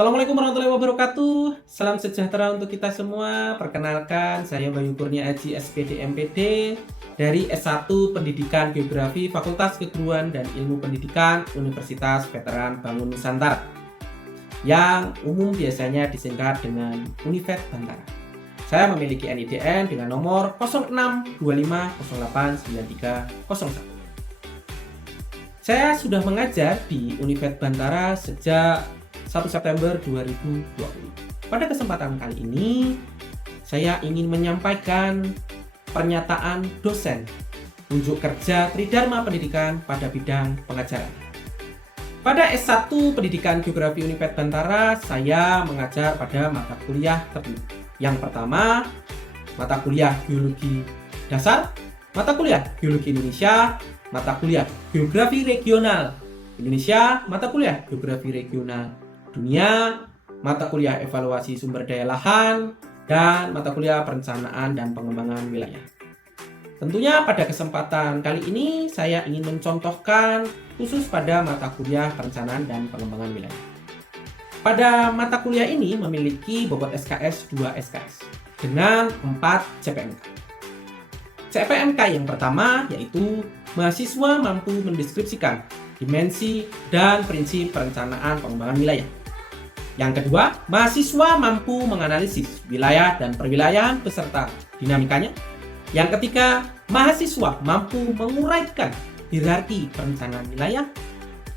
Assalamualaikum warahmatullahi wabarakatuh. Salam sejahtera untuk kita semua. Perkenalkan, saya Bayu Kurnia Aji SPD MPD dari S1 Pendidikan Geografi Fakultas Keguruan dan Ilmu Pendidikan Universitas Veteran Bangun Nusantara, yang umum biasanya disingkat dengan Univet Bantara. Saya memiliki NIDN dengan nomor 0625089301. Saya sudah mengajar di Univet Bantara sejak 1 September 2020. Pada kesempatan kali ini, saya ingin menyampaikan pernyataan dosen unjuk kerja Tridharma Pendidikan pada bidang pengajaran. Pada S1 Pendidikan Geografi Univet Bantara, saya mengajar pada mata kuliah tertentu. Yang pertama, mata kuliah Geologi Dasar, mata kuliah Geologi Indonesia, mata kuliah Geografi Regional Indonesia, mata kuliah Geografi Regional Dunia, mata kuliah Evaluasi Sumber Daya Lahan, dan mata kuliah Perencanaan dan Pengembangan Wilayah. Tentunya pada kesempatan kali ini saya ingin mencontohkan khusus pada mata kuliah Perencanaan dan Pengembangan Wilayah. Pada mata kuliah ini memiliki bobot SKS 2 SKS dengan 4 CPMK. CPMK yang pertama yaitu mahasiswa mampu mendeskripsikan dimensi dan prinsip perencanaan pengembangan wilayah. Yang kedua, mahasiswa mampu menganalisis wilayah dan perwilayahan beserta dinamikanya. Yang ketiga, mahasiswa mampu menguraikan hierarki perencanaan wilayah.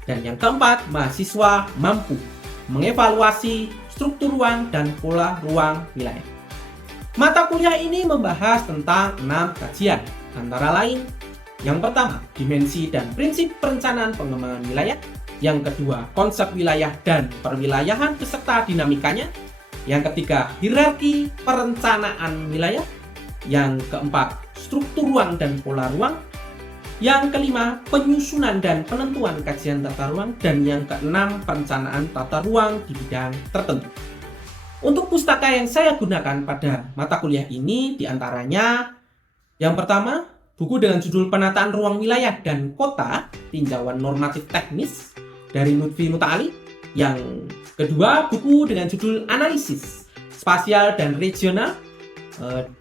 Dan yang keempat, mahasiswa mampu mengevaluasi struktur ruang dan pola ruang wilayah. Mata kuliah ini membahas tentang 6 kajian, antara lain yang pertama, dimensi dan prinsip perencanaan pengembangan wilayah. Yang kedua, konsep wilayah dan perwilayahan beserta dinamikanya. Yang ketiga, hierarki perencanaan wilayah. Yang keempat, struktur ruang dan pola ruang. Yang kelima, penyusunan dan penentuan kajian tata ruang. Dan yang keenam, perencanaan tata ruang di bidang tertentu. Untuk pustaka yang saya gunakan pada mata kuliah ini diantaranya yang pertama, buku dengan judul Penataan Ruang Wilayah dan Kota, Tinjauan Normatif Teknis dari Lutfi Muta'ali. Yang kedua, buku dengan judul Analisis Spasial dan Regional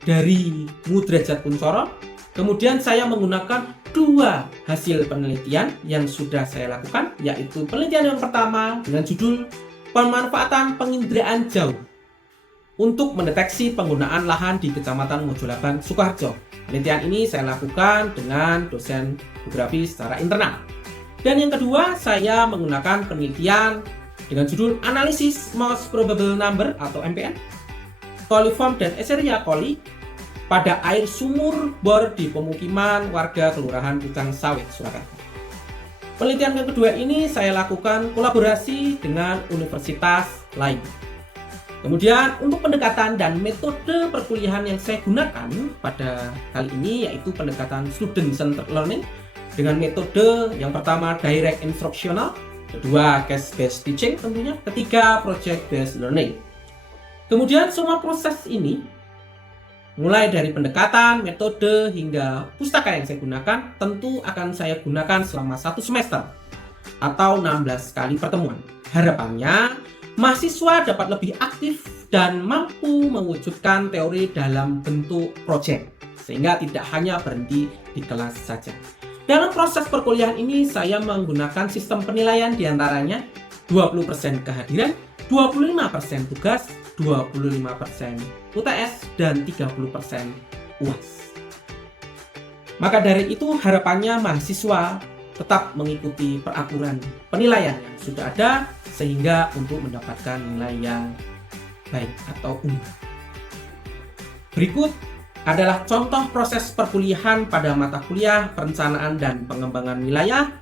dari Mudrajat Kuncoro. Kemudian saya menggunakan 2 hasil penelitian yang sudah saya lakukan, yaitu penelitian yang pertama dengan judul Pemanfaatan Penginderaan Jauh untuk mendeteksi penggunaan lahan di Kecamatan Mojolaban, Sukoharjo. Penelitian ini saya lakukan dengan dosen geografi secara internal. Dan yang kedua, saya menggunakan penelitian dengan judul Analisis Most Probable Number atau MPN, Coliform dan Escherichia coli pada air sumur bor di pemukiman warga Kelurahan Pucang Sawit, Surakarta. Penelitian yang kedua ini saya lakukan kolaborasi dengan universitas lain. Kemudian untuk pendekatan dan metode perkuliahan yang saya gunakan pada kali ini yaitu pendekatan student centered learning dengan metode yang pertama direct instructional, kedua case based teaching tentunya, ketiga project based learning. Kemudian semua proses ini mulai dari pendekatan, metode hingga pustaka yang saya gunakan tentu akan saya gunakan selama 1 semester atau 16 kali pertemuan. Harapannya mahasiswa dapat lebih aktif dan mampu mewujudkan teori dalam bentuk proyek sehingga tidak hanya berhenti di kelas saja. Dalam proses perkuliahan ini saya menggunakan sistem penilaian diantaranya 20% kehadiran, 25% tugas, 25% UTS, dan 30% UAS. Maka dari itu harapannya mahasiswa tetap mengikuti peraturan penilaian yang sudah ada sehingga untuk mendapatkan nilai yang baik atau unggul. Berikut adalah contoh proses perkuliahan pada mata kuliah Perencanaan dan Pengembangan Wilayah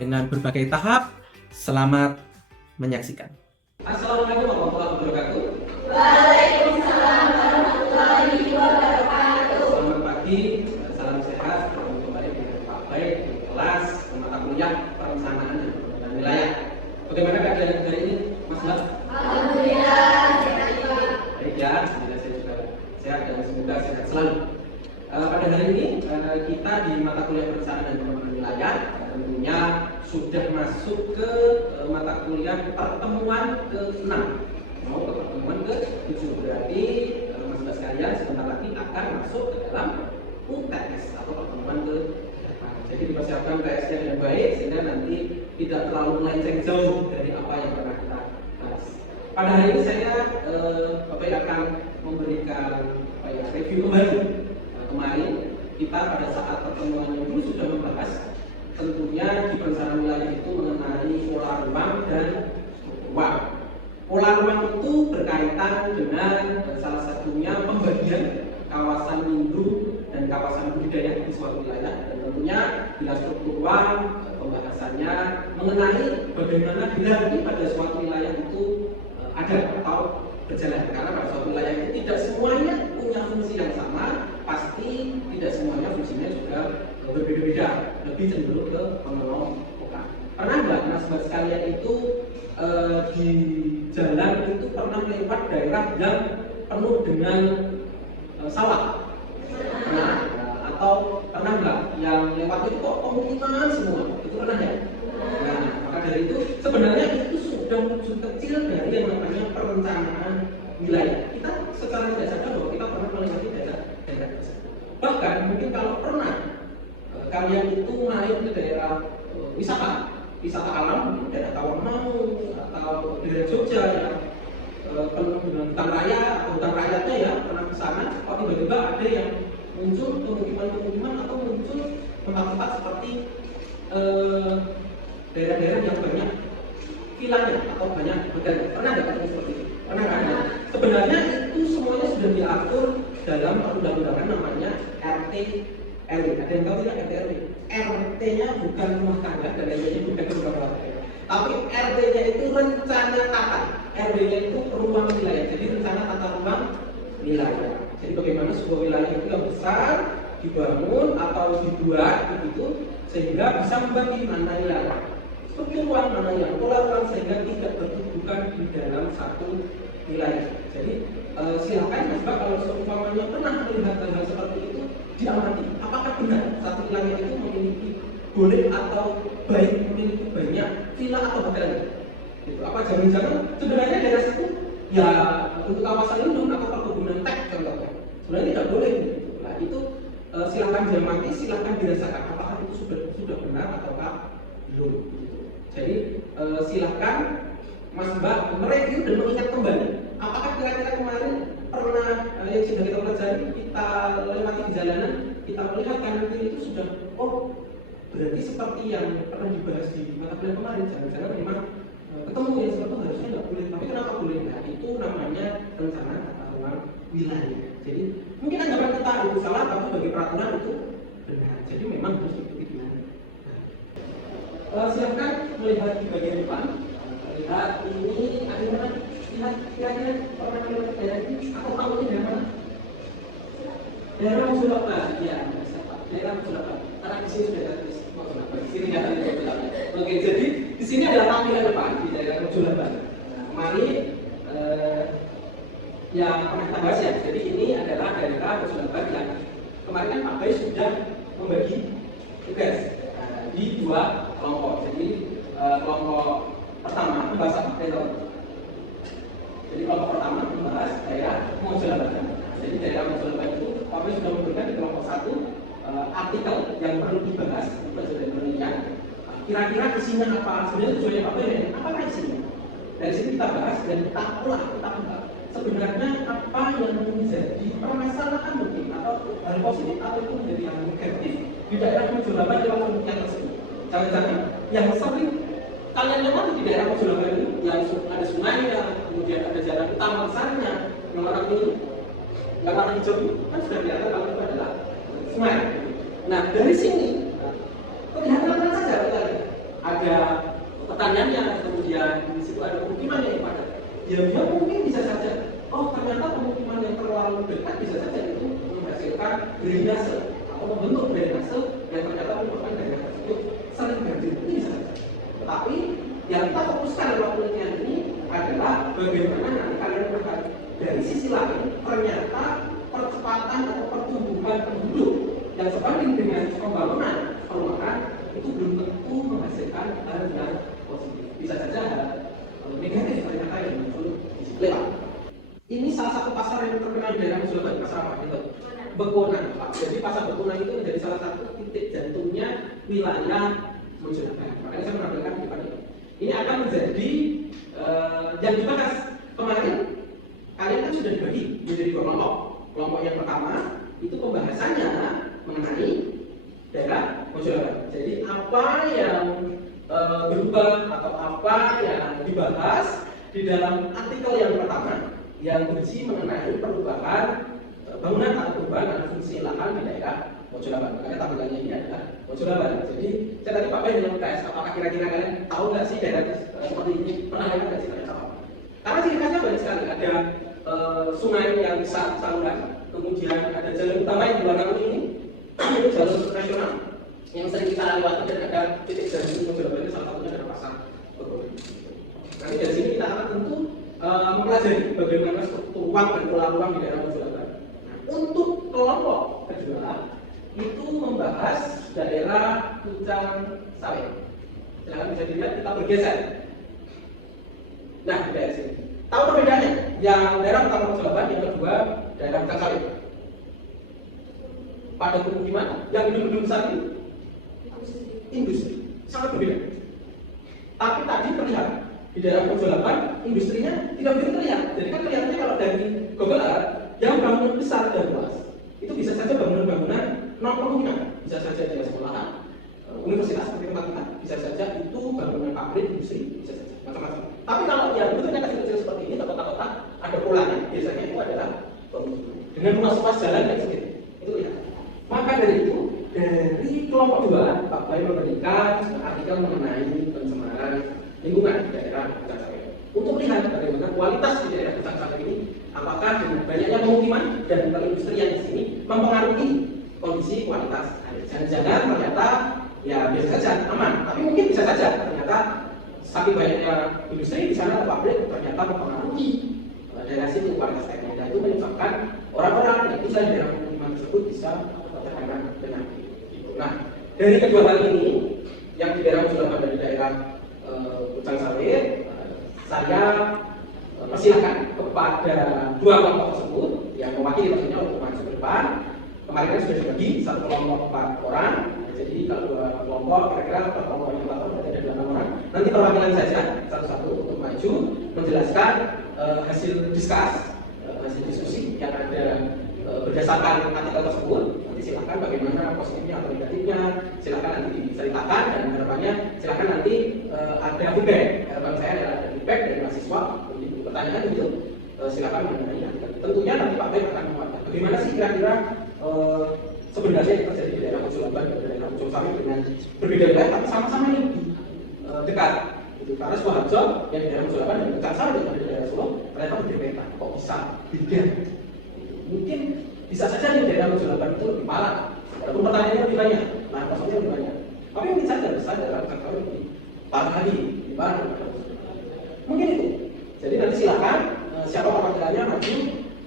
dengan berbagai tahap. Selamat menyaksikan. Assalamualaikum warahmatullahi wabarakatuh. Waalaikumsalam warahmatullahi wabarakatuh. Selamat pagi, salam sehat. Kembali dengan Pak Baik di kelas mata kuliah Perencanaan dan Pengembangan Wilayah. Bagaimana keadaan hari ini, Mas Mbak? Alhamdulillah. Baik ya, saya juga sehat dan semoga sehat selalu. Pada hari ini kita di mata kuliah Perencanaan dan Pengembangan Wilayah tentunya sudah sudah masuk ke mata kuliah pertemuan ke-6, mau ke pertemuan ke-7. Berarti mas-mas sekalian sebentar lagi akan masuk ke dalam UTS atau pertemuan ke-8. Jadi dipersiapkan UTS-nya dengan baik sehingga nanti tidak terlalu melenceng jauh dari apa yang pernah kita bahas. Pada hari ini saya Bapak akan memberikan review kembali. Kemarin kita pada saat pertemuan yang dulu sudah membahas tentunya di perencanaan wilayah itu mengenai pola ruang dan struktur ruang. Pola ruang itu berkaitan dengan salah satunya pembagian kawasan lindung dan kawasan budidaya di suatu wilayah, dan tentunya bila struktur ruang pembahasannya mengenai bagaimana hierarki pada suatu wilayah itu ada atau berjalan, karena pada suatu wilayah itu tidak semuanya punya fungsi yang sama, pasti tidak semuanya fungsinya juga berbeda-beda, lebih cenderung ke mengelompokkan. Pernah nggak mas-mas sekalian itu di jalan itu pernah melewat daerah yang penuh dengan sawah? Pernah? Atau pernah nggak yang lewat itu kok pemukiman semua? Itu pernah ya? Nah, maka dari itu sebenarnya itu sudah wujud kecil dari yang namanya perencanaan wilayah. Kita secara tidak sadar bahwa kita pernah melewati daerah tersebut. Bahkan mungkin kalau pernah kalian itu main ke daerah wisata alam, daerah Tawangmangu atau daerah Jogja yang penuh dengan hutan raya atau hutan rakyatnya ya, pernah ke sana, kok tiba-tiba ada yang muncul pemukiman atau muncul tempat-tempat seperti daerah-daerah yang banyak vilanya atau banyak hotelnya. Pernah nggak ketemu seperti itu? Pernah kan? Sebenarnya itu semuanya sudah diatur dalam perundang-undangan namanya RT RW. Ada yang tahu tidak RT RW? RT-nya bukan rumah tangga dan RW-nya bukan rumah tangga. Tapi RT-nya itu rencana tata. RW-nya itu ruang wilayah. Jadi rencana tata ruang wilayah. Jadi bagaimana sebuah wilayah itu yang besar dibangun atau dibuat begitu sehingga bisa membagi mana yang struktur ruang, mana yang pola ruang sehingga tidak bertumbukan di dalam satu wilayah. Jadi silakan mas Pak kalau seumpamanya pernah melihat hal-hal seperti itu diamati apakah benar satu wilayah itu memiliki boleh atau baik memiliki banyak villa atau hotel. Gitu. Apa jangan-jangan sebenarnya daerah situ ya untuk kawasan lindung atau perkebunan teh contohnya sebenarnya tidak boleh. Gitu. Nah itu silakan diamati, silakan dirasakan apakah itu sudah benar ataukah belum. Gitu. Jadi silakan Mas Mbak mereview dan mengingat kembali apakah kira-kira kemarin pernah yang sudah kita pelajari, kita lewati di jalanan, kita melihat kanan kiri itu sudah berarti seperti yang pernah dibahas di mata kuliah kemarin, jangan-jangan memang ketemu yang seperti itu harusnya nggak boleh, tapi kenapa boleh? Nah itu namanya rencana tata ruang wilayah. Jadi mungkin anggapan kita itu salah, tapi bagi peraturan itu benar. Jadi memang harus diikuti dengan. Silakan melihat di bagian depan. Lihat ini ada mana? Lihat kira-kira pernah melihat daerah ini atau tahu ini daerah mana? Daerah Musulapan, ya, daerah Musulapan. Karena di sini sudah ada Musulapan, di sini ada Musulapan. Oke, jadi di sini adalah tampilan depan di daerah Musulapan. Nah, kemarin yang pernah kita bahas ya. Jadi ini adalah daerah Musulapan yang kemarin kan Pak Bay sudah membagi tugas di dua kelompok. Jadi kelompok pertama membahas apa? Jadi kelompok pertama membahas daerah Musulapan. Jadi daerah Musulapan itu Pak Bay sudah memberikan di kelompok satu artikel yang perlu dibahas, juga sudah penelitian. Kira-kira isinya apa? Sebenarnya tujuannya Pak Bay apa isinya? Dari sini kita bahas dan kita ulang, kita ulang. Sebenarnya apa yang menjadi permasalahan mungkin atau hal positif ataupun menjadi hal negatif di daerah Musulapan dalam pemilihan tersebut. Jangan-jangan yang sering kalian lewati di daerah Musulapan ini yang ada sungainya, kemudian ada jalan utama besarnya, yang warna biru, yang warna hijau itu kan sudah kelihatan kalau itu adalah sungai. Nah dari sini kelihatan saja ada pertaniannya, kemudian di situ ada pemukiman yang padat. Ya dia mungkin bisa saja, ternyata pemukiman yang terlalu dekat bisa saja itu menghasilkan drainase atau membentuk drainase yang ternyata merupakan daerah tersebut sering banjir, itu bisa saja. Tetapi yang kita fokuskan dalam penelitian ini adalah bagaimana nanti kalian melihat dari sisi lain ternyata percepatan atau pertumbuhan penduduk yang sebanding dengan pembangunan perumahan itu belum tentu menghasilkan hal bisa saja negatif ternyata yang muncul lewat. Ini salah satu pasar yang terkenal di daerah Sulawesi, pasar apa itu? Bekonan, Pak. Jadi pasar Bekonan itu menjadi salah satu titik jantungnya wilayah Mojokerto. Makanya saya menampilkan di depan ini. Ini akan menjadi yang dibahas kemarin. Kalian kan sudah dibagi menjadi dua kelompok. Kelompok yang pertama itu pembahasannya mengenai daerah Mojokerto. Jadi apa yang berubah atau apa yang dibahas di dalam artikel yang pertama yang berisi mengenai perubahan bangunan atau perubahan fungsi lahan di daerah Mojokerto. Makanya tampilannya ini adalah Mojokerto. Jadi saya tadi Pak Ben dengan UKS, apakah kira-kira kalian tahu nggak sih daerah seperti ini pernah lihat nggak sih ternyata apa? Karena ciri khasnya banyak sekali, ada sungai yang besar saluran, kemudian ada jalan utama yang di belakang ini, itu jalur nasional yang sering kita lewati dan ada titik jantung Mojokerto ini salah satunya adalah pasar Bekonan. Nanti dari sini kita akan tentu mempelajari bagaimana struktur ruang dan pola ruang di daerah Mojokerto. Untuk kelompok kedua itu membahas daerah Pucang Sawit. Jangan bisa dilihat, kita bergeser. Nah, di daerah sini. Tahu perbedaannya? Yang daerah pertama Mojokerto, yang kedua daerah Pucang Sawit. Pada pemukiman yang gedung-gedung besar itu industri, sangat berbeda. Tapi tadi terlihat di daerah Mojokerto industrinya tidak begitu terlihat. Jadi kan kelihatannya kalau dari Google Earth yang bangunan besar dan luas itu bisa saja bangunan-bangunan non permukiman, bisa saja di sekolahan, universitas seperti tempat kita, bisa saja itu bangunan pabrik, industri, bisa saja macam-macam. Tapi kalau yang bentuknya kecil-kecil seperti ini, kota-kota ada polanya, biasanya itu adalah pemukiman dengan luas-luas jalan yang sedikit. Itu lihat. Maka dari itu, dari kelompok dua, Pak Bayu memberikan artikel mengenai pencemaran lingkungan di daerah Pucang Sawit. Untuk melihat bagaimana kualitas di daerah Pucang Sawit ini, apakah dengan banyaknya pemukiman dan perindustrian di sini mempengaruhi kondisi kualitas air. Jangan-jangan ternyata ya biasa saja aman, tapi mungkin bisa saja ternyata saking banyaknya industri di sana, pabrik ternyata mempengaruhi daerah situ kualitas airnya. Dan itu menyebabkan orang-orang yang tinggal di daerah pemukiman tersebut bisa terkena penyakit. Nah, dari kedua hal ini yang di daerah Mojokerto dan di daerah Pucang Sawit, saya persilakan kepada dua kelompok tersebut yang mewakili tentunya untuk maju ke depan. Kemarin kan sudah dibagi satu kelompok 4 orang, jadi kalau dua kelompok kira-kira per kelompok yang 4 orang berarti ada 8 orang. Nanti perwakilan saja satu-satu untuk maju menjelaskan hasil diskusi yang ada berdasarkan artikel tersebut. Nanti silakan bagaimana positifnya atau negatifnya, silakan nanti diceritakan dan harapannya silakan nanti ada feedback. Harapan saya adalah ada feedback dari mahasiswa untuk pertanyaan gitu. Silakan mengenai artikel. Tentunya nanti Pak Ben akan menguatkan bagaimana sih kira-kira sebenarnya yang terjadi di daerah Mojokerto dan daerah Pucang Sawit dengan berbeda wilayah tapi sama-sama ini dekat. Gitu. Karena Sukoharjo yang di daerah Mojokerto dan Pucang Sawit yang ada di daerah Solo ternyata berbeda. Kok bisa beda? Mungkin bisa saja di daerah Mojokerto itu lebih parah. Walaupun pertanyaannya lebih banyak, nah kosongnya lebih banyak. Tapi mungkin saja besar daerah Pucang Sawit lebih parah lagi, lebih parah. Mungkin itu. Jadi nanti silakan siapa perwakilannya maju.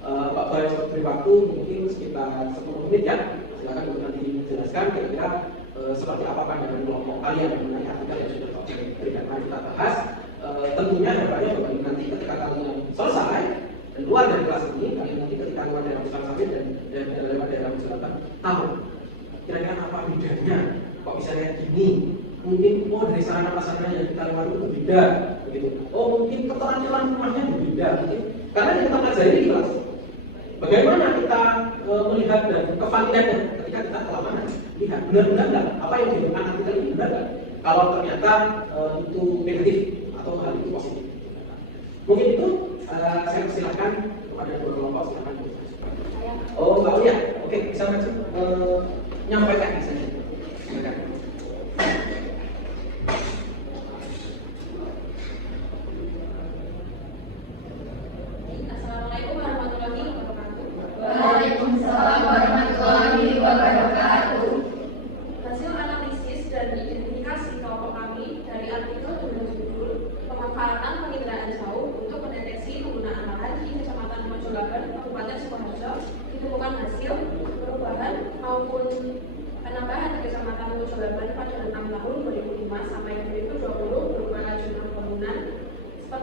Pak Bayu beri waktu mungkin sekitar 10 menit ya. Silakan untuk nanti menjelaskan kira-kira seperti apa pandangan kelompok kalian mengenai artikel yang sudah Pak Bayu berikan. Mari kita bahas. Tentunya harapannya Bapak nanti ketika kalian selesai dan keluar dari kelas ini, kalian nanti ketika keluar dari Pucang Sawit dan lewat daerah Mojokerto tahu kira-kira apa bedanya. Kok bisa kayak gini? Mungkin dari sarana prasarana yang kita lewati itu berbeda, begitu. Mungkin keterampilan rumahnya berbeda, mungkin karena yang kita pelajari di kelas. Bagaimana kita melihat dan kevalidannya ketika kita kelamaan lihat benar-benar nggak apa yang dilakukan artikel ini benar nggak? Kalau ternyata itu negatif atau hal itu positif. Mungkin itu saya persilakan kepada dua kelompok silakan. Mbak Ulia, oke bisa maju nyampaikan saja. Silakan. Waalaikumsalam warahmatullahi wabarakatuh. Hasil analisis dan identifikasi kelompok kami dari artikel berjudul Pemanfaatan Penginderaan Jauh untuk Mendeteksi Penggunaan Lahan di Kecamatan Mojokerto, Kabupaten Sukoharjo ditemukan hasil perubahan maupun penambahan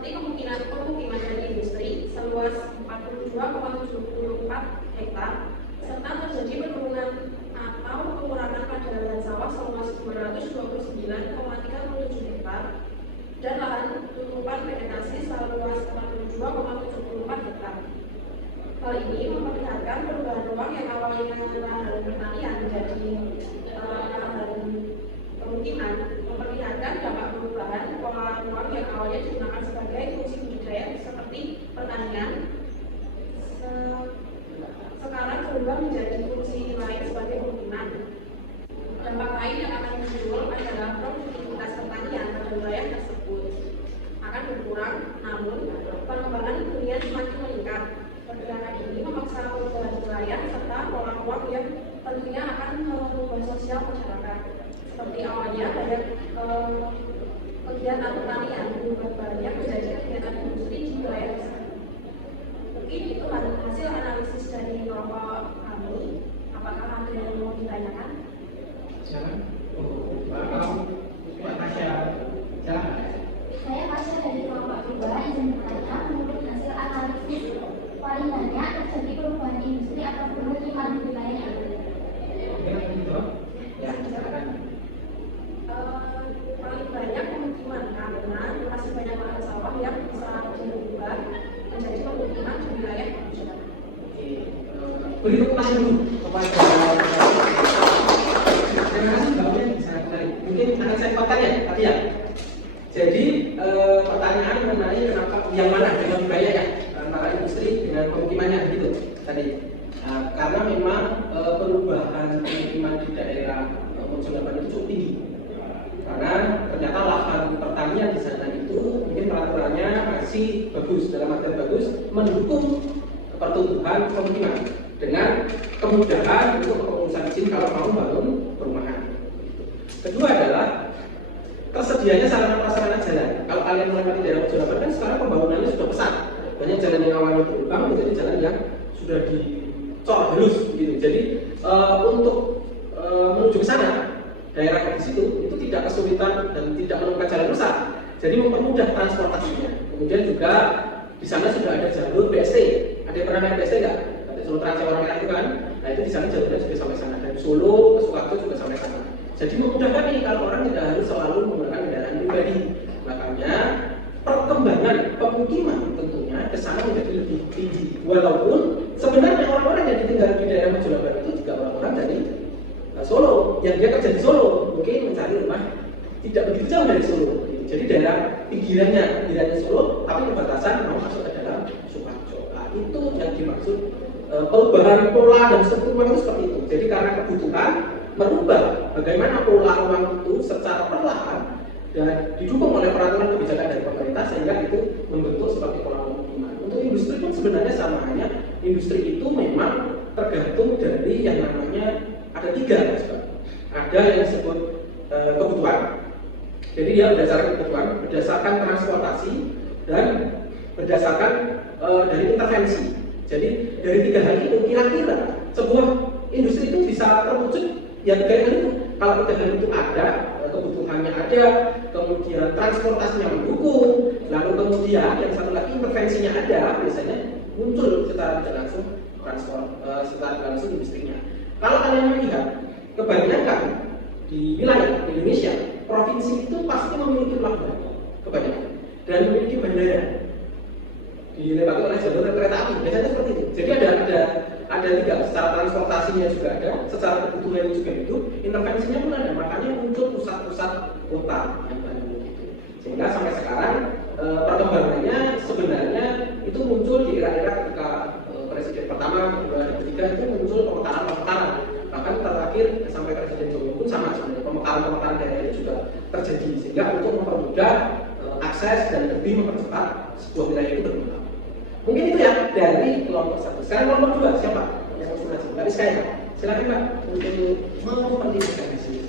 seperti pemukiman dari industri seluas 42,74 hektar, serta terjadi penurunan atau pengurangan pada lahan sawah seluas 229,37 hektar, dan lahan tutupan vegetasi seluas 42,74 hektar. Hal ini memperlihatkan perubahan ruang yang awalnya lahan pertanian menjadi lahan pemukiman, memperlihatkan dampak perubahan pola ruang yang awalnya digunakan sebagai fungsi budidaya seperti pertanian, sekarang berubah menjadi fungsi lain sebagai pemukiman. Dampak lain yang akan muncul adalah produktivitas pertanian pada wilayah tersebut akan berkurang, namun pengembangan hunian semakin meningkat. Pergerakan ini memaksa perubahan wilayah serta pola ruang yang tentunya akan merubah sosial masyarakat. Seperti awalnya banyak kegiatan pertanian berubah banyak menjadi kegiatan industri di wilayah tersebut. Mungkin itu hasil analisis dari kelompok kami. Apakah ada yang mau ditanyakan? Silakan. Pak Tasya, silakan. Saya Tasya dari kelompok 2 izin bertanya, menurut hasil analisis paling banyak terjadi perubahan industri atau pemukiman di wilayah ini? Ya, silakan. Paling banyak pemukiman karena masih banyak lahan sawah yang bisa diubah menjadi pemukiman di wilayah masyarakat. Beri tepuk tangan dulu kepada terima kasih Mbak Ulen bisa kembali. Mungkin akan saya potong ya, tapi ya. Jadi pertanyaan mengenai kenapa yang mana yang lebih banyak ya antara industri dengan pemukimannya gitu tadi. Karena memang perubahan pemukiman di daerah Mojokerto itu cukup tinggi. Karena ternyata lahan pertanian di sana itu mungkin peraturannya masih bagus, dalam artian bagus, mendukung pertumbuhan pemukiman dengan kemudahan untuk pengurusan izin kalau mau bangun perumahan. Kedua adalah tersedianya sarana prasarana jalan. Kalau kalian melewati daerah Mojokerto kan sekarang pembangunannya sudah pesat. Banyak jalan yang awalnya berlubang menjadi jalan yang sudah dicor halus gitu. Jadi untuk menuju ke sana daerah di situ itu tidak kesulitan dan tidak menemukan jalan rusak. Jadi mempermudah transportasinya. Kemudian juga di sana sudah ada jalur BST. Ada yang pernah naik BST nggak? Ada jalur Trans Jawa Merah itu kan? Nah itu di sana jalurnya juga sampai sana. Dari Solo ke Sukarjo juga sampai sana. Jadi memudahkan nih kalau orang tidak harus selalu menggunakan kendaraan pribadi. Makanya perkembangan pemukiman tentunya ke sana menjadi lebih tinggi. Walaupun sebenarnya orang-orang yang tinggal di daerah Mojokerto itu juga orang-orang dari Solo, yang dia kerja di Solo, mungkin mencari rumah tidak begitu jauh dari Solo. Jadi daerah pinggirannya Solo, tapi perbatasan mau masuk ke dalam Sukarjo. Nah, itu yang dimaksud perubahan pola dan struktur itu seperti itu. Jadi karena kebutuhan merubah bagaimana pola ruang itu secara perlahan dan didukung oleh peraturan kebijakan dari pemerintah sehingga itu membentuk seperti pola pemukiman. Untuk industri pun sebenarnya sama, hanya industri itu memang tergantung dari yang namanya ada 3, ada yang disebut kebutuhan. Jadi dia berdasarkan kebutuhan, berdasarkan transportasi, dan berdasarkan dari intervensi. Jadi dari 3 hal itu kira-kira sebuah industri itu bisa terwujud ya 3 hal itu. Kalau 3 hal itu ada, kebutuhannya ada, kemudian transportasinya mendukung, lalu kemudian yang satu lagi intervensinya ada, biasanya muncul secara tidak langsung secara langsung industrinya. Kalau kalian melihat, kebanyakan di wilayah Indonesia, provinsi itu pasti memiliki pelabuhan, kebanyakan, dan memiliki bandara dilewati oleh jalur kereta api. Biasanya seperti itu. Jadi ada 3, secara transportasinya juga ada, secara kebutuhannya juga itu, intervensinya pun ada. Makanya muncul pusat-pusat kota yang banyak begitu. Sehingga sampai sekarang perkembangannya sebenarnya itu muncul di era-era ketika presiden pertama, kedua, dan ketiga itu muncul pemekaran. Bahkan terakhir sampai presiden Jokowi pun sama sebenarnya, pemekaran daerah itu juga terjadi sehingga untuk mempermudah akses dan lebih mempercepat sebuah wilayah itu berkembang. Mungkin itu ya dari kelompok 1. Sekarang kelompok 2 siapa? Yang harus maju. Tapi sekali silakan Pak untuk mempertimbangkan di sini.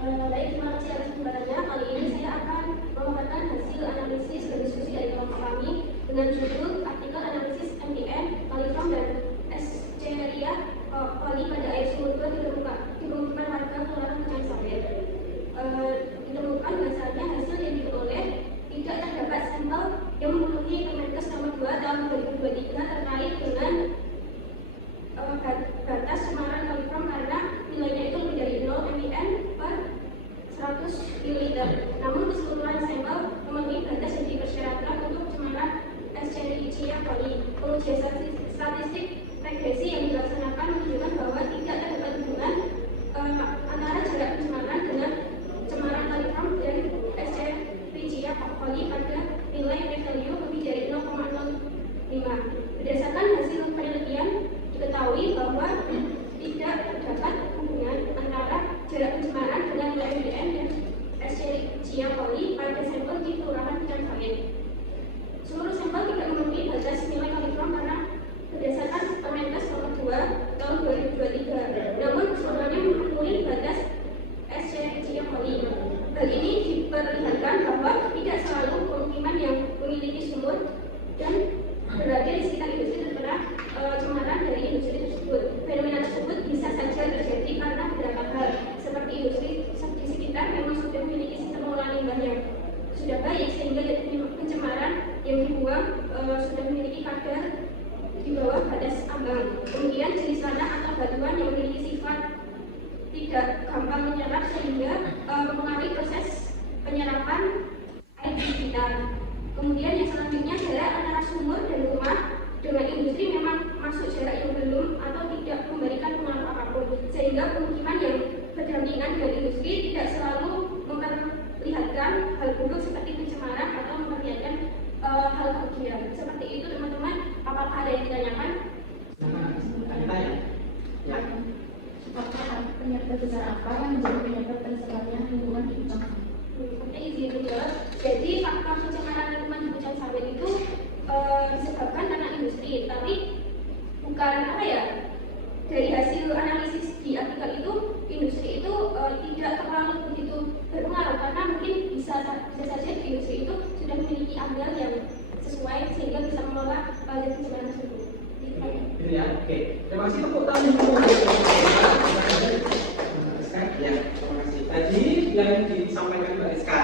Baik, terima kasih atas pembahasannya. Kali ini saya akan membawakan hasil analisis dan diskusi dari kelompok kami dengan judul artikel analisis MDM, Kaliform dan Escherichia coli pada air sumur ditemukan warga Kelurahan Tegal Sawit. Ditemukan bahasa 100 ml. Namun keseluruhan sampel memenuhi batas yang dipersyaratkan untuk pencemaran Escherichia coli. Pengujian statistik regresi yang dilaksanakan menunjukkan bahwa tidak terdapat hubungan antara jarak pencemaran dengan cemaran kaliform dan Escherichia coli pada nilai p-value lebih dari 0,05. Berdasarkan hasil penelitian diketahui bahwa tidak terdapat hubungan antara jarak pencemaran dengan nilai PDN dan Escherichia coli pada sampel di kelurahan Pucang Sawit. Seluruh sampel tidak memenuhi batas nilai kaliform karena berdasarkan Permenkes nomor 2 tahun 2023. Namun semuanya memenuhi batas Escherichia coli. Hal ini diperlihatkan bahwa tidak selalu pemukiman yang memiliki sumur dan berada di sekitar industri terkena cemaran dari industri tersebut. Fenomena tersebut bisa saja terjadi karena beberapa hal, seperti industri di sekitar memang sudah memiliki sistem pengolahan limbah yang sudah baik sehingga pencemaran yang dibuang sudah memiliki kadar di bawah batas ambang. Kemudian jenis tanah atau batuan yang memiliki sifat tidak gampang menyerap sehingga mempengaruhi proses penyerapan air di sekitar. Kemudian yang selanjutnya jarak antara sumur dan rumah dengan industri memang masuk jarak yang belum atau tidak memberikan pengaruh apapun, sehingga pemukiman yang berdampingan dengan industri tidak selalu memperlihatkan hal buruk seperti pencemaran atau memperlihatkan hal bahagia. Seperti itu teman-teman, apakah ada yang ditanyakan? Ya. Apakah penyebab besar apa yang menjadi penyebab tersebarnya lingkungan di Pucang Sawit? Izin menjawab. Jadi faktor pencemaran lingkungan di Pucang Sawit itu disebabkan karena industri, tapi bukan apa ya, dari hasil analisis di artikel itu industri itu tidak terlalu begitu berpengaruh karena mungkin bisa saja di industri itu sudah memiliki amdal yang sesuai sehingga bisa mengelola zat pencemaran tersebut. Gitu ya, oke. Terima kasih tepuk tangan dulu. Ya, terima kasih. Tadi yang disampaikan Mbak Rizka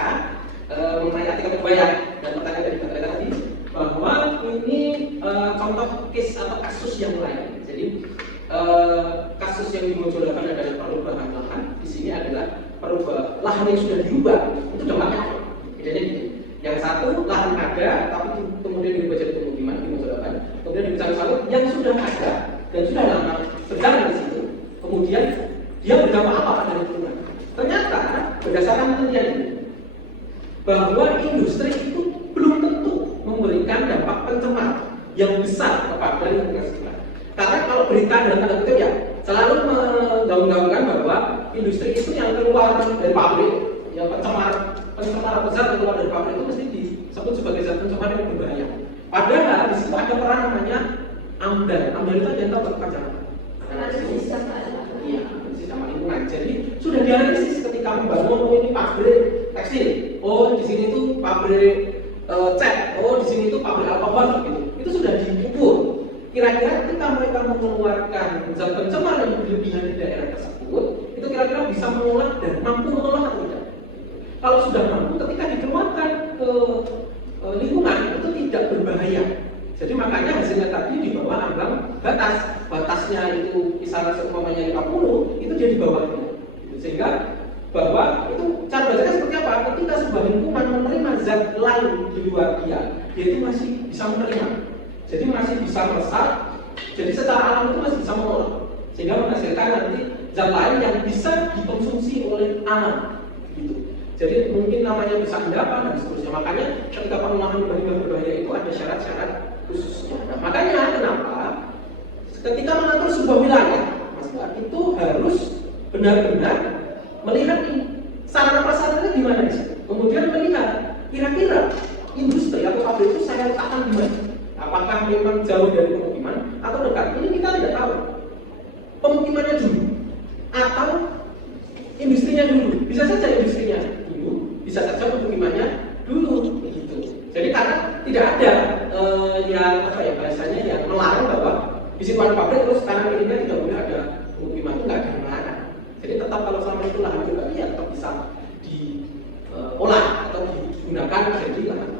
mengenai artikel kedua ya, dan pertanyaan dari Mbak Rizka tadi bahwa ini contoh case atau kasus yang lain. Jadi kasus yang dimunculkan adalah perubahan lahan. Di sini adalah perubahan lahan yang sudah diubah. Itu dampaknya apa? Bedanya gitu. Yang satu lahan ada, tapi kemudian diubah jadi pemukiman dimunculkan. Kemudian di Pucang Sawit yang sudah ada dan sudah lama berjalan di situ. Kemudian dia berdampak apa pada lingkungan? Ternyata berdasarkan penelitian ini bahwa industri itu belum tentu memberikan dampak pencemar yang besar kepada lingkungan sekitar. Karena kalau berita dalam tanda kutip ya selalu menggaung-gaungkan bahwa industri itu yang keluar dari pabrik, yang pencemar besar keluar dari pabrik itu mesti disebut sebagai zat pencemar yang berbahaya. Padahal di situ ada peran namanya AMDAL. AMDAL itu yang tahu bukan Jakarta. Iya, sistem lingkungan. Jadi sudah dianalisis ketika membangun ini pabrik tekstil. Oh di sini itu pabrik cat. Oh di sini itu pabrik alkohol gitu. Itu sudah diukur. Kira-kira ketika mereka mengeluarkan zat pencemar yang berlebihan di daerah tersebut, itu kira-kira bisa mengolah dan mampu mengolah atau tidak? Kalau sudah mampu, ketika dikeluarkan ke lingkungan itu tidak berbahaya. Jadi makanya hasilnya tadi di bawah ambang batasnya itu kisaran seumpamanya 50 itu jadi bawahnya. Sehingga bahwa itu cara bacanya seperti apa? Ketika sebuah lingkungan menerima zat lain di luar dia itu masih bisa menerima. Jadi masih bisa meresap. Jadi secara alam itu masih bisa mengolah. Sehingga menghasilkan nanti zat lain yang bisa dikonsumsi oleh alam. Gitu. Jadi mungkin namanya bisa endapan dan seterusnya. Makanya ketika pengolahan limbah berbahaya itu ada syarat-syarat khususnya. Nah, makanya kenapa ketika mengatur sebuah wilayah, itu harus benar-benar melihat sarana prasarannya di mana sih. Kemudian melihat kira-kira industri atau pabrik itu saya letakkan di mana. Apakah memang jauh dari pemukiman atau dekat? Ini kita tidak tahu. Pemukimannya dulu atau industrinya dulu. Bisa saja industrinya dulu, bisa saja pemukimannya dulu. Begitu. Jadi karena tidak ada yang apa ya bahasanya yang melarang bahwa di situ ada pabrik terus kanan kirinya tidak boleh ada pemukiman, itu nggak ada yang melarang. Jadi tetap kalau selama itu lahan pribadi ya tetap bisa diolah atau digunakan jadi lahan.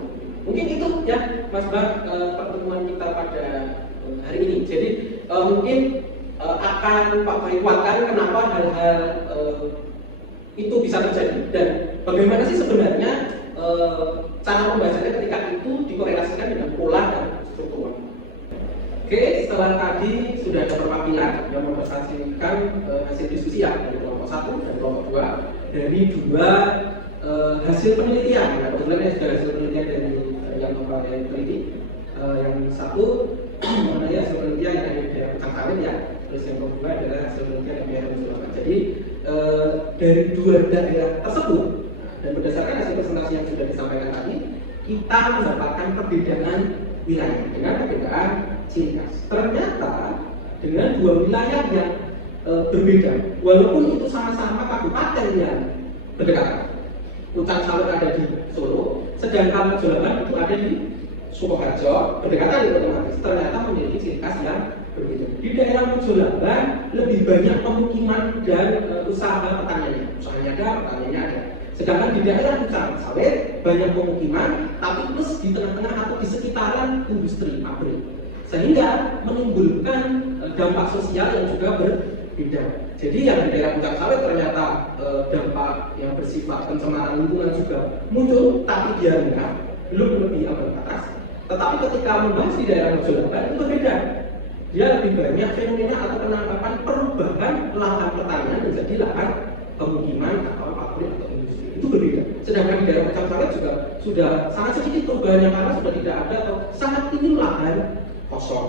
Mungkin itu ya Mas Bang pertemuan kita pada hari ini. Jadi mungkin akan Pak Bayi kuatkan kenapa hal-hal itu bisa terjadi dan bagaimana sih sebenarnya cara membacanya ketika itu dikorelasikan dengan pola dan struktur. Oke, setelah tadi sudah ada perwakilan yang mempresentasikan hasil diskusi ya dari kelompok 1 dan kelompok 2 dari dua hasil penelitian. Nah, kebetulan ini sudah hasil penelitian dari yang teliti. Yang satu mengenai hasil penelitian yang dari daerah Pucang Sawit ya, terus yang kedua adalah hasil penelitian yang daerah Musulaman. Jadi dari dua daerah tersebut dan berdasarkan hasil presentasi yang sudah disampaikan tadi, kita mendapatkan perbedaan wilayah dengan perbedaan ciri khas. Ternyata dengan dua wilayah yang berbeda, walaupun itu sama-sama kabupaten yang berdekatan. Pucang Sawit ada di Solo, sedangkan Musulaman itu ada di Sukoharjo, berdekatan itu otomatis ternyata memiliki ciri khas yang berbeda. Di daerah Musulaman lebih banyak pemukiman dan usaha pertaniannya, usahanya ada, pertaniannya ada. Sedangkan di daerah Pucang Sawit banyak pemukiman, tapi plus di tengah-tengah atau di sekitaran industri pabrik, sehingga menimbulkan dampak sosial yang juga berbeda. Jadi yang di daerah Pucang Sawit ternyata dampak yang bersifat pencemaran lingkungan juga muncul, tapi dia rendah, belum lebih ambang batas. Tetapi ketika membahas di daerah Musulaman itu berbeda. Dia lebih banyak fenomena atau penangkapan perubahan lahan pertanian menjadi lahan pemukiman atau pabrik atau industri. Itu berbeda. Sedangkan di daerah Pucang Sawit juga sudah sangat sedikit perubahannya karena sudah tidak ada atau sangat minim lahan kosong.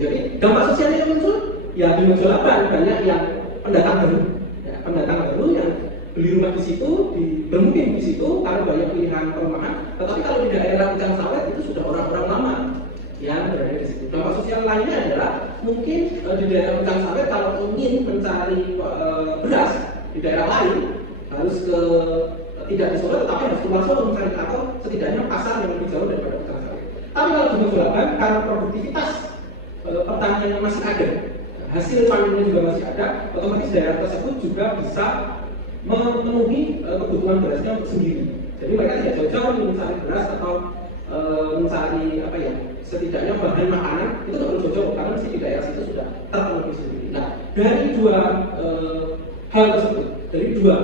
Jadi dampak sosialnya yang muncul ya di Musulaman banyak yang pendatang baru, ya, pendatang baru yang beli rumah di situ, bermukim di situ karena banyak pilihan perumahan. Tetapi kalau di daerah Pucang Sawit itu sudah orang-orang lama yang berada di situ. Dampak sosial lainnya adalah mungkin di daerah Pucang Sawit kalau ingin mencari beras di daerah lain harus ke tidak di Solo, tetapi harus keluar Solo mencari atau setidaknya pasar yang lebih jauh daripada Pucang Sawit. Tapi kalau di Musulaman karena produktivitas pertanian yang masih ada, hasil panennya juga masih ada, otomatis daerah tersebut juga bisa memenuhi kebutuhan berasnya untuk sendiri. Jadi mereka tidak jauh-jauh mencari beras atau mencari apa ya, setidaknya bahan makanan itu tidak perlu jauh-jauh karena mesti di daerah situ sudah terpenuhi sendiri. Nah, dari dua hal tersebut, dari dua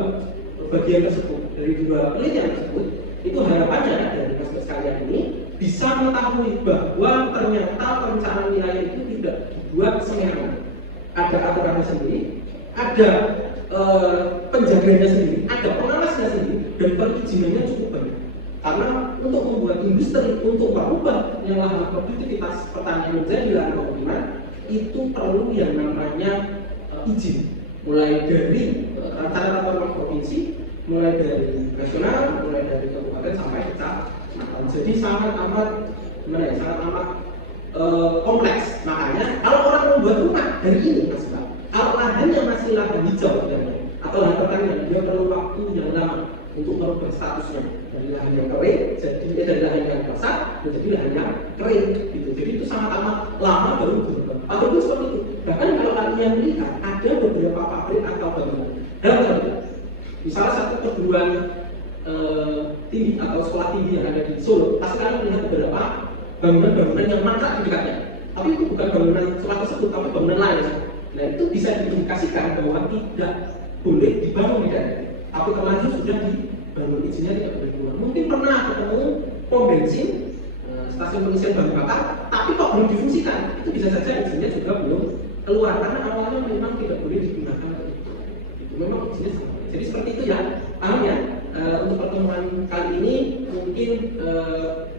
bagian tersebut, dari dua penelitian tersebut, itu harapannya dari mas-mas kalian ini bisa mengetahui bahwa ternyata perencanaan wilayah itu tidak dibuat sembarangan. Ada aturannya sendiri, ada penjaganya sendiri, ada pengawasnya sendiri, dan perizinannya cukup banyak. Karena untuk membuat industri, untuk merubah yang lahan produktivitas pertanian menjadi lahan pemukiman, itu perlu yang namanya izin. Mulai dari rencana tata ruang provinsi, mulai dari nasional, mulai dari kabupaten sampai kecamatan. Jadi sangat amat kompleks. Makanya kalau orang membuat rumah dari ini, Mas Bang, kalau lahannya masih lahan hijau atau lahan pertanian, dia perlu waktu yang lama untuk merubah statusnya dari lahan yang kering jadi dari lahan yang basah menjadi lahan yang kering gitu. Jadi itu sangat amat lama baru berubah. Ataupun seperti itu. Bahkan kalau kalian melihat ada beberapa pabrik atau bangunan dalam contoh, misalnya satu perguruan tinggi atau sekolah tinggi yang ada di Solo, pasti kalian melihat beberapa bangunan-bangunan yang mangkrak di dekatnya. Tapi itu bukan bangunan sekolah tersebut, tapi bangunan lain. Nah itu bisa diindikasikan bahwa tidak boleh dibangun di daerah. Tapi terlanjur sudah dibangun, izinnya tidak boleh keluar. Mungkin pernah ketemu pom bensin, stasiun pengisian bahan bakar, tapi kok belum difungsikan. Itu bisa saja izinnya juga belum keluar karena awalnya memang tidak boleh digunakan. Itu memang izinnya sama. Jadi seperti itu ya, paham ya? Untuk pertemuan kali ini mungkin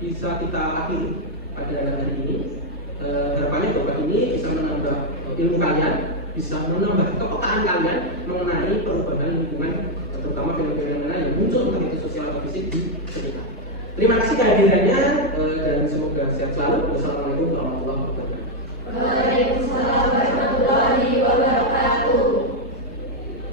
bisa kita akhiri pada hari ini. Harapannya bahwa ini bisa menambah ilmu kalian, bisa menambah kepekaan kalian mengenai perubahan lingkungan, terutama fenomena yang muncul entah itu sosial atau fisik di sekitar. Terima kasih kehadirannya dan semoga sehat selalu. Wassalamualaikum warahmatullahi wabarakatuh. Waalaikumsalam warahmatullahi wabarakatuh.